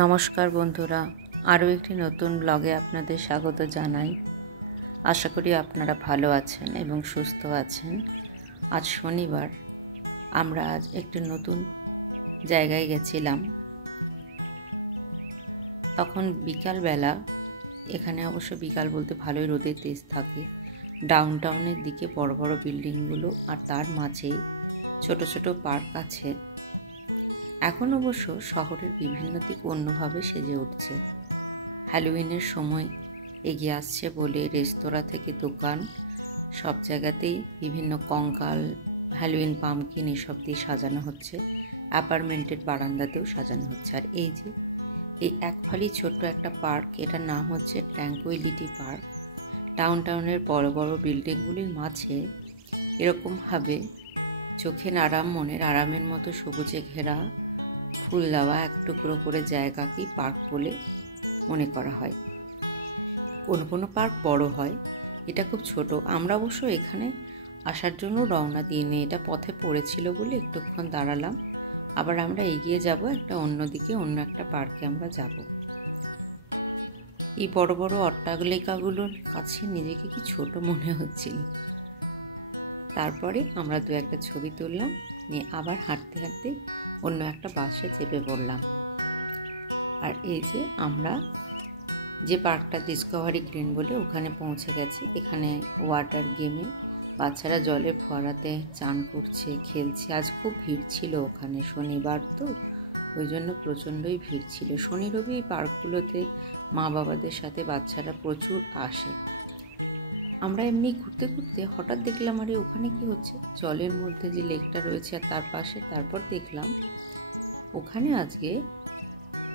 নমস্কার বন্ধুরা, আরও একটি নতুন ব্লগে আপনাদের স্বাগত জানাই। আশা করি আপনারা ভালো আছেন এবং সুস্থ আছেন। আজ শনিবার, আমরা আজ একটি নতুন জায়গায় গেছিলাম। তখন বিকালবেলা, এখানে অবশ্য বিকাল বলতে ভালোই রোদের তেজ থাকে। ডাউনটাউনের দিকে বড় বড় বিল্ডিংগুলো আর তার মাঝেই ছোট ছোট পার্ক আছে। এখন অবশ্য শহরের বিভিন্ন দিক অন্যভাবে সেজে উঠছে। হ্যালোউইনের সময় এগিয়ে আসছে বলে রেস্তোরাঁ থেকে দোকান সব জায়গাতেই বিভিন্ন কঙ্কাল, হ্যালোউইন পামকিন এসব দিয়ে সাজানো হচ্ছে। অ্যাপার্টমেন্টের বারান্দাতেও সাজানো হচ্ছে। আর এই যে এই একফালি ছোট্ট একটা পার্ক, এটার নাম হচ্ছে ট্র্যাঙ্কুইলিটি পার্ক। ডাউনটাউনের বড় বড় বিল্ডিংগুলির মাঝে এরকমভাবে চোখের আরাম, মনের আরামের মতো সবুজে ঘেরা ফুল দেওয়া এক টুকরো করে জায়গাকেই পার্ক বলে মনে করা হয়। কোনো কোনো পার্ক বড় হয়, এটা খুব ছোট। আমরা অবশ্য এখানে আসার জন্য রওনা দিইনি, এটা পথে পড়েছিল বলে একটুক্ষণ দাঁড়ালাম। আবার আমরা এগিয়ে যাব একটা অন্যদিকে, অন্য একটা পার্কে আমরা যাব। এই বড় বড় অট্টালিকাগুলোর কাছে নিজেকে কি ছোট মনে হচ্ছিল। তারপরে আমরা দু একটা ছবি তুললাম, নিয়ে আবার হাঁটতে হাঁটতে অন্য একটা বাসে চেপে পড়লাম। আর এই যে আমরা যে পার্কটা ডিসকভারি গ্রিন বলে, ওখানে পৌঁছে গেছি। এখানে ওয়াটার গেমে বাচ্চারা জলের ফোয়ারাতে চান করছে, খেলছে। আজ খুব ভিড় ছিল ওখানে, শনিবার তো, ওই জন্য প্রচণ্ডই ভিড় ছিল। শনি রবি এই পার্কগুলোতে মা বাবাদের সাথে বাচ্চারা প্রচুর আসে। আমরা এমনি ঘুরতে ঘুরতে হঠাৎ দেখলাম, আরে ওখানে কি হচ্ছে, জলের মধ্যে যে লেকটা রয়েছে আর তার পাশে। তারপর দেখলাম ওখানে আজকে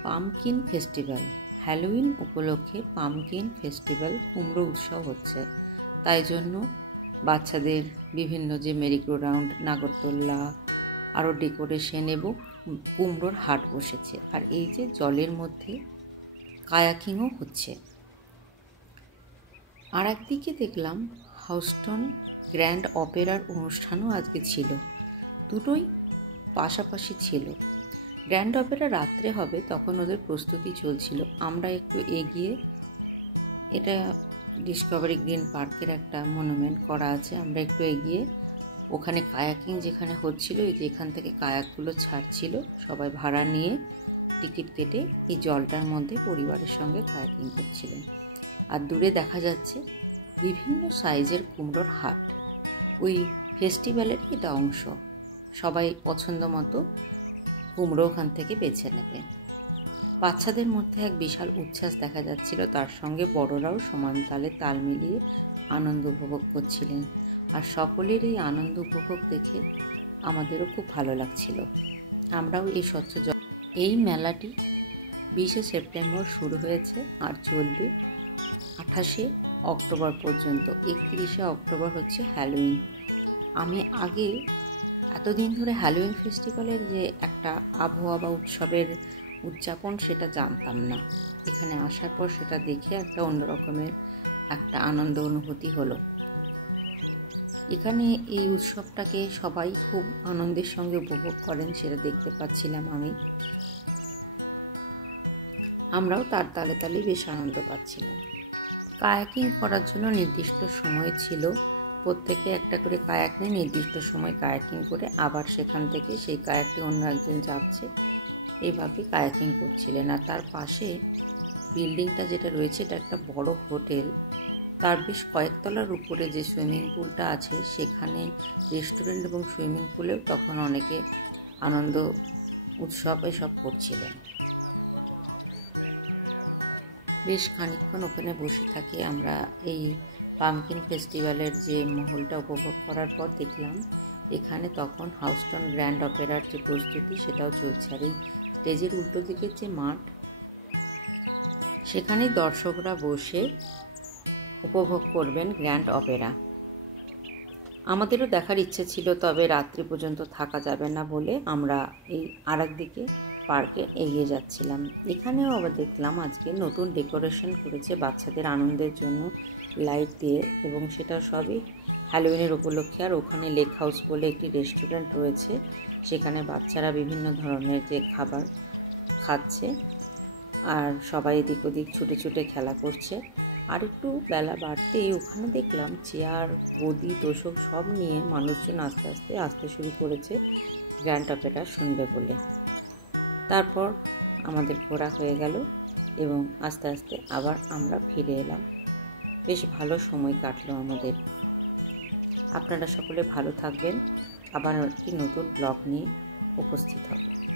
পামকিন ফেস্টিভ্যাল, হ্যালোউইন উপলক্ষে পামকিন ফেস্টিভ্যাল, কুমড়ো উৎসব হচ্ছে। তাই জন্য বাচ্চাদের বিভিন্ন যে মেরিগো রাউন্ড, নাগরদোল্লা, আরও ডেকোরেশন এবং কুমড়োর হাট বসেছে। আর এই যে জলের মধ্যে কায়াকিংও হচ্ছে। আর একদিকে দেখলাম হাউস্টন গ্র্যান্ড অপেরার অনুষ্ঠানও আজকে ছিল। দুটোই পাশাপাশি ছিল। গ্র্যান্ড অপেরা রাত্রে হবে, তখন ওদের প্রস্তুতি চলছিল। আমরা একটু এগিয়ে, এটা ডিসকভারি গ্রিন পার্কের একটা মনুমেন্ট করা আছে, আমরা একটু এগিয়ে ওখানে কায়াকিং যেখানে হচ্ছিল, এই যে এখান থেকে কায়াকগুলো ছাড়ছিল, সবাই ভাড়া নিয়ে টিকিট কেটে এই জলটার মধ্যে পরিবারের সঙ্গে কায়াকিং করছিলেন। আর দূরে দেখা যাচ্ছে বিভিন্ন সাইজের কুমড়োর হাট। ওই ফেস্টিভ্যালের এটা অংশ, সবাই পছন্দ মতো কুমড়ো ওখান থেকে বেছে নেবে। বাচ্চাদের মধ্যে এক বিশাল উচ্ছ্বাস দেখা যাচ্ছিল, তার সঙ্গে বড়রাও সমান তালে তাল মিলিয়ে আনন্দ উপভোগ করছিলেন। আর সকলের এই আনন্দ উপভোগ দেখে আমাদেরও খুব ভালো লাগছিল। আমরাও এই মেলাটি 20শে সেপ্টেম্বর শুরু হয়েছে আর চলবে 28শে অক্টোবর পর্যন্ত। 31শে অক্টোবর হচ্ছে হ্যালোউইন। আমি আগে এতদিন ধরে হ্যালোউইন ফেস্টিভ্যালের যে একটা আবহাওয়া বা উৎসবের উদযাপন, সেটা জানতাম না। এখানে আসার পর সেটা দেখে একটা অন্যরকমের একটা আনন্দ অনুভূতি হলো। এখানে এই উৎসবটাকে সবাই খুব আনন্দের সঙ্গে উপভোগ করেন, সেটা দেখতে পাচ্ছিলাম আমি। আমরাও তার তালে তালে বেশ আনন্দ পাচ্ছিলাম। কায়াকিং করার জন্য নির্দিষ্ট সময় ছিল, প্রত্যেকে একটা করে কায়াক নিয়ে নির্দিষ্ট সময় কায়াকিং করে আবার সেখান থেকে সেই কায়াকটি অন্য একজন যাচ্ছে, এইভাবে কায়াকিং করছিলেন। আর তার পাশে বিল্ডিংটা যেটা রয়েছে, এটা একটা বড় হোটেল। তার বেশ কয়েকতলার উপরে যে সুইমিং পুলটা আছে, সেখানে রেস্টুরেন্ট এবং সুইমিং পুলেও তখন অনেকে আনন্দ উৎসব এসব করছিলেন। বেশ খানিকক্ষণ ওখানে বসে থাকি আমরা। এই পামকিন ফেস্টিভ্যালের যে মহলটা উপভোগ করার পর দেখলাম এখানে তখন হাউস্টন গ্র্যান্ড অপেরার যে প্রস্তুতি, সেটাও চলছে। আর এই স্টেজের উল্টো দিকের যে মাঠ, সেখানেই দর্শকরা বসে উপভোগ করবেন গ্র্যান্ড অপেরা। আমাদেরও দেখার ইচ্ছে ছিল, তবে রাত্রি পর্যন্ত থাকা যাবে না বলে আমরা এই আরেকদিকে পার্কে এগিয়ে যাচ্ছিলাম। এখানেও আবার দেখলাম আজকে নতুন ডেকোরেশন করেছে বাচ্চাদের আনন্দের জন্য লাইট দিয়ে, এবং সেটা সবই হ্যালোউইনের উপলক্ষে। আর ওখানে লেক হাউস বলে একটি রেস্টুরেন্ট রয়েছে, সেখানে বাচ্চারা বিভিন্ন ধরনের যে খাবার খাচ্ছে। আর সবাই এদিক ওদিক ছুটে ছুটে খেলা করছে। আর একটু বেলা বাড়তেই ওখানে দেখলাম চেয়ার গদি তোষক সব নিয়ে মানুষজন আস্তে আস্তে আসতে শুরু করেছে গ্র্যান্ড অপেরা শুনবে বলে। তারপর আমাদের ঘোরা হয়ে গেল এবং আস্তে আস্তে আবার আমরা ফিরে এলাম। বেশ ভালো সময় কাটলো আমাদের। আপনারা সকলে ভালো থাকবেন। আবার একটি নতুন ব্লগ নিয়ে উপস্থিত হব।